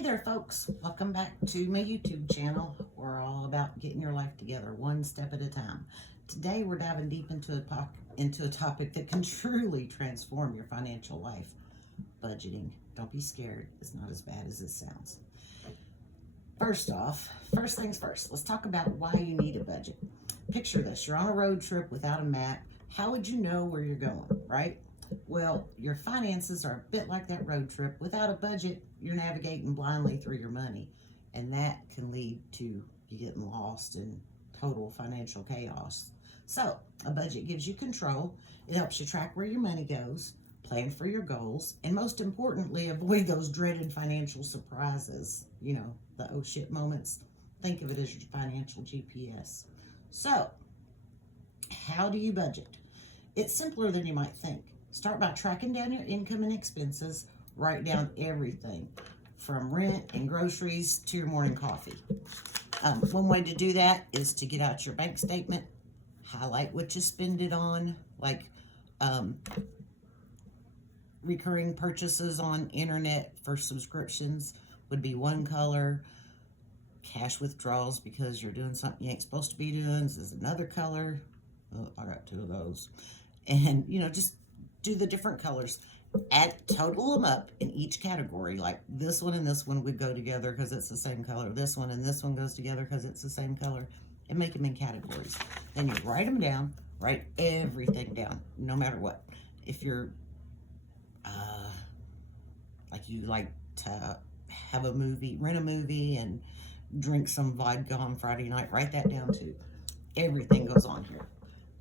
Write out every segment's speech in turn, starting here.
Hey there, folks. Welcome back to my YouTube channel. We're all about getting your life together one step at a time. Today, we're diving deep into a topic that can truly transform your financial life: budgeting. Don't be scared. It's not as bad as it sounds. First things first, let's talk about why you need a budget. Picture this. You're on a road trip without a map. How would you know where you're going, right? Well, your finances are a bit like that road trip. Without a budget, you're navigating blindly through your money, and that can lead to you getting lost in total financial chaos. So, a budget gives you control. It helps you track where your money goes, plan for your goals, and most importantly, avoid those dreaded financial surprises. You know, the oh shit moments. Think of it as your financial GPS. So, how do you budget? It's simpler than you might think. Start by tracking down your income and expenses. Write down everything from rent and groceries to your morning coffee. One way to do that is to get out your bank statement, highlight what you spend it on, like recurring purchases on internet for subscriptions would be one color. Cash withdrawals because you're doing something you ain't supposed to be doing is another color. Oh, I got two of those. And, just do the different colors. Total them up in each category. Like this one and this one would go together because it's the same color. This one and this one goes together because it's the same color. And make them in categories. Then you write them down. Write everything down, no matter what. If you're, you like to have a movie, rent a movie and drink some vodka on Friday night, write that down too. Everything goes on here.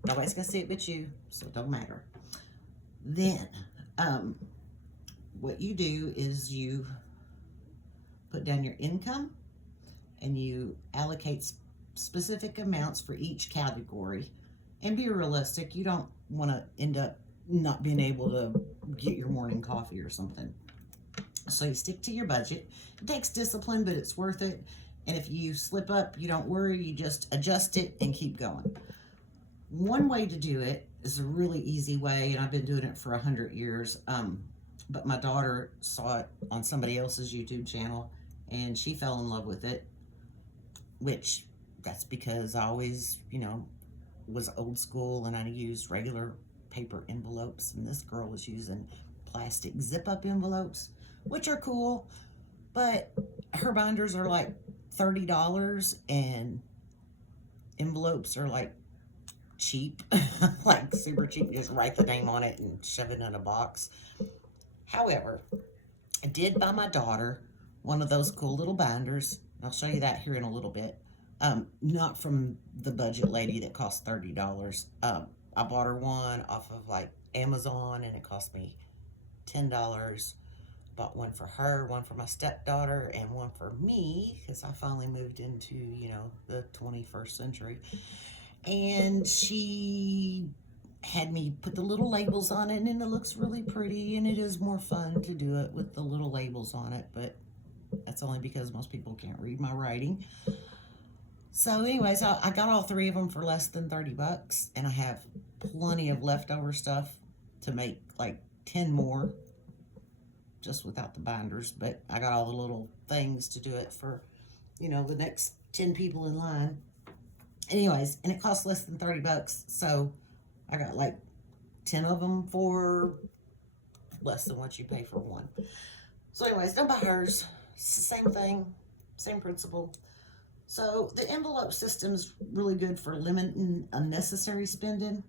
Nobody's gonna see it but you, so it don't matter. Then, what you do is you put down your income and you allocate specific amounts for each category. And be realistic. You don't want to end up not being able to get your morning coffee or something. So you stick to your budget. It takes discipline, but it's worth it. And if you slip up, you don't worry. You just adjust it and keep going. One way to do it is a really easy way, and I've been doing it for 100 years. But my daughter saw it on somebody else's YouTube channel, and she fell in love with it, which that's because I always, was old school, and I used regular paper envelopes, and this girl was using plastic zip-up envelopes, which are cool, but her binders are like $30, and envelopes are like cheap, like super cheap. Just write the name on it and shove it in a box. However, I did buy my daughter one of those cool little binders. I'll show you that here in a little bit. Not from the budget lady that cost $30. I bought her one off of like Amazon, and it cost me $10. Bought one for her, one for my stepdaughter, and one for me because I finally moved into, the 21st century. And she had me put the little labels on it, and it looks really pretty, and it is more fun to do it with the little labels on it, but that's only because most people can't read my writing. So anyways, I got all three of them for less than $30, and I have plenty of leftover stuff to make like 10 more, just without the binders, but I got all the little things to do it for, the next 10 people in line. Anyways, and it costs less than $30, so I got like 10 of them for less than what you pay for one. So anyways, don't buy hers. It's the same thing, same principle. So the envelope system is really good for limiting unnecessary spending.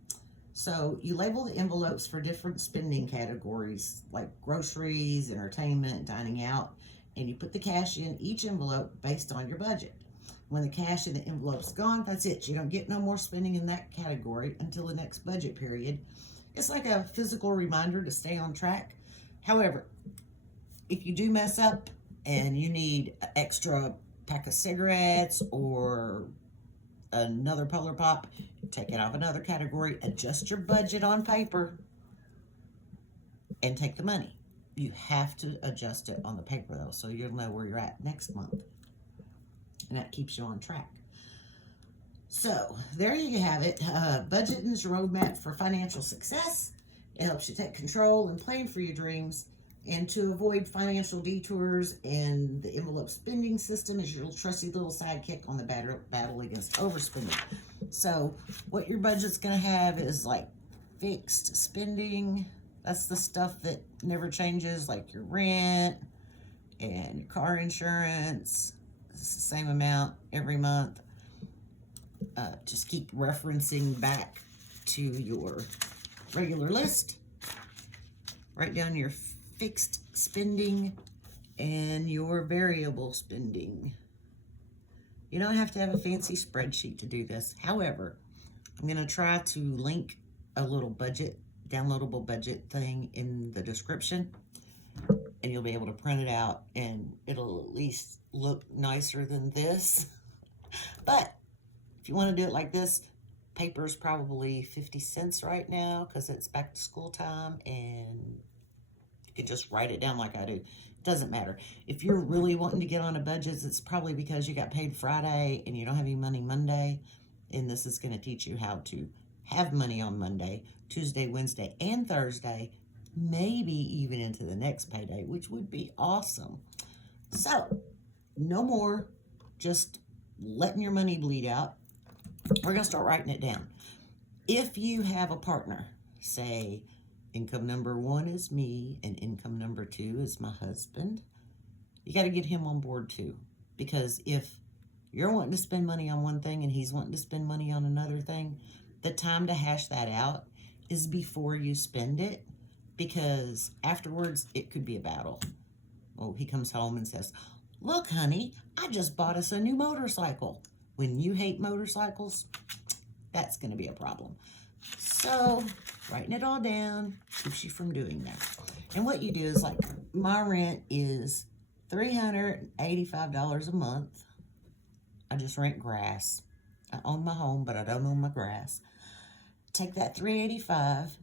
So you label the envelopes for different spending categories like groceries, entertainment, dining out, and you put the cash in each envelope based on your budget. When the cash in the envelope's gone, that's it. You don't get no more spending in that category until the next budget period. It's like a physical reminder to stay on track. However, if you do mess up and you need an extra pack of cigarettes or another Polar Pop, take it off another category, adjust your budget on paper, and take the money. You have to adjust it on the paper, though, so you'll know where you're at next month. And that keeps you on track. So there you have it. Budgeting is your roadmap for financial success. It helps you take control and plan for your dreams. And to avoid financial detours, and the envelope spending system is your trusty little sidekick on the battle against overspending. So what your budget's going to have is like fixed spending. That's the stuff that never changes, like your rent and your car insurance. It's the same amount every month. Just keep referencing back to your regular list. Write down your fixed spending and your variable spending. You don't have to have a fancy spreadsheet to do this. However, I'm going to try to link a little downloadable budget thing in the description, and you'll be able to print it out, and it'll at least look nicer than this. But if you want to do it like this, paper's probably 50 cents right now because it's back to school time, and you can just write it down like I do. It doesn't matter. If you're really wanting to get on a budget, it's probably because you got paid Friday and you don't have any money Monday, and this is going to teach you how to have money on Monday, Tuesday, Wednesday, and Thursday, maybe even into the next payday, which would be awesome. So, no more just letting your money bleed out. We're going to start writing it down. If you have a partner, say income number 1 is me and income number 2 is my husband, you got to get him on board too. Because if you're wanting to spend money on one thing and he's wanting to spend money on another thing, the time to hash that out is before you spend it, because afterwards it could be a battle. Oh, he comes home and says, "Look, honey, I just bought us a new motorcycle." When you hate motorcycles, that's going to be a problem. So writing it all down keeps you from doing that. And what you do is, like, my rent is $385 a month. I just rent grass. I own my home, but I don't own my grass. Take that $385,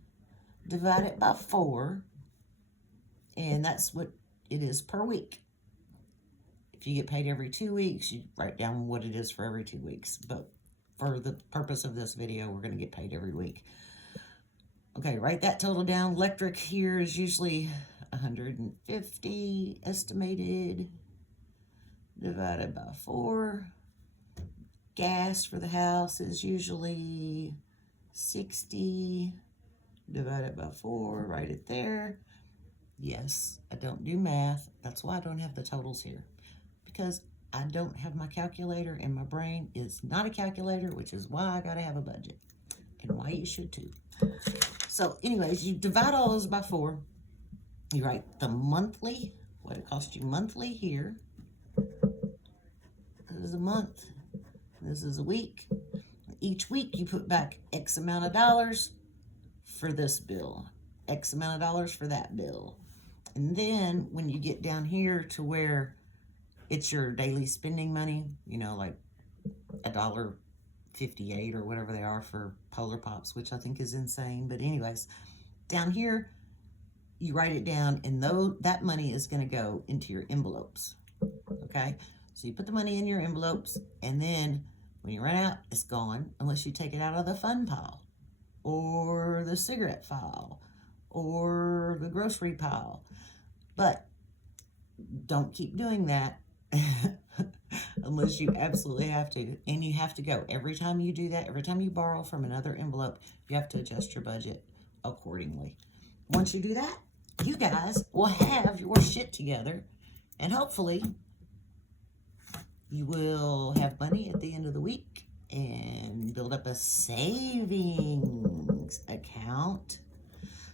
divide it by 4, and that's what it is per week. If you get paid every 2 weeks, you write down what it is for every 2 weeks. But for the purpose of this video, we're going to get paid every week. Okay, write that total down. Electric here is usually $150 estimated, divided by 4. Gas for the house is usually $60 divided by 4. Write it there. Yes, I don't do math. That's why I don't have the totals here, because I don't have my calculator, and my brain is not a calculator, which is why I gotta have a budget, and why you should too. So anyways, you divide all those by 4. You write the monthly, what it costs you monthly here. This is a month. This is a week. Each week you put back X amount of dollars for this bill, X amount of dollars for that bill. And then when you get down here to where it's your daily spending money, you know, like $1.58 or whatever they are for Polar Pops, which I think is insane. But anyways, down here, you write it down, and that money is going to go into your envelopes. Okay? So you put the money in your envelopes, and then when you run out, it's gone, unless you take it out of the fun pile, or the cigarette file, or the grocery pile. But don't keep doing that unless you absolutely have to. And you have to go. Every time you do that, every time you borrow from another envelope, you have to adjust your budget accordingly. Once you do that, you guys will have your shit together, and hopefully you will have money at the end of the week and build up a savings account,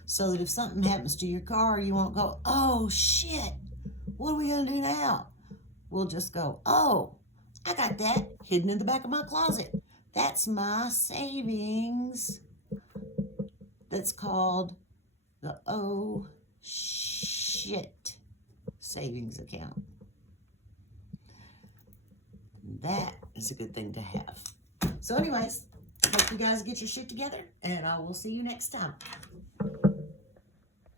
so that if something happens to your car, you won't go, "Oh shit, what are we gonna do now?" We'll just go, "Oh, I got that hidden in the back of my closet. That's my savings." That's called the "oh shit" savings account. That is a good thing to have. So anyways, hope you guys get your shit together, and I will see you next time.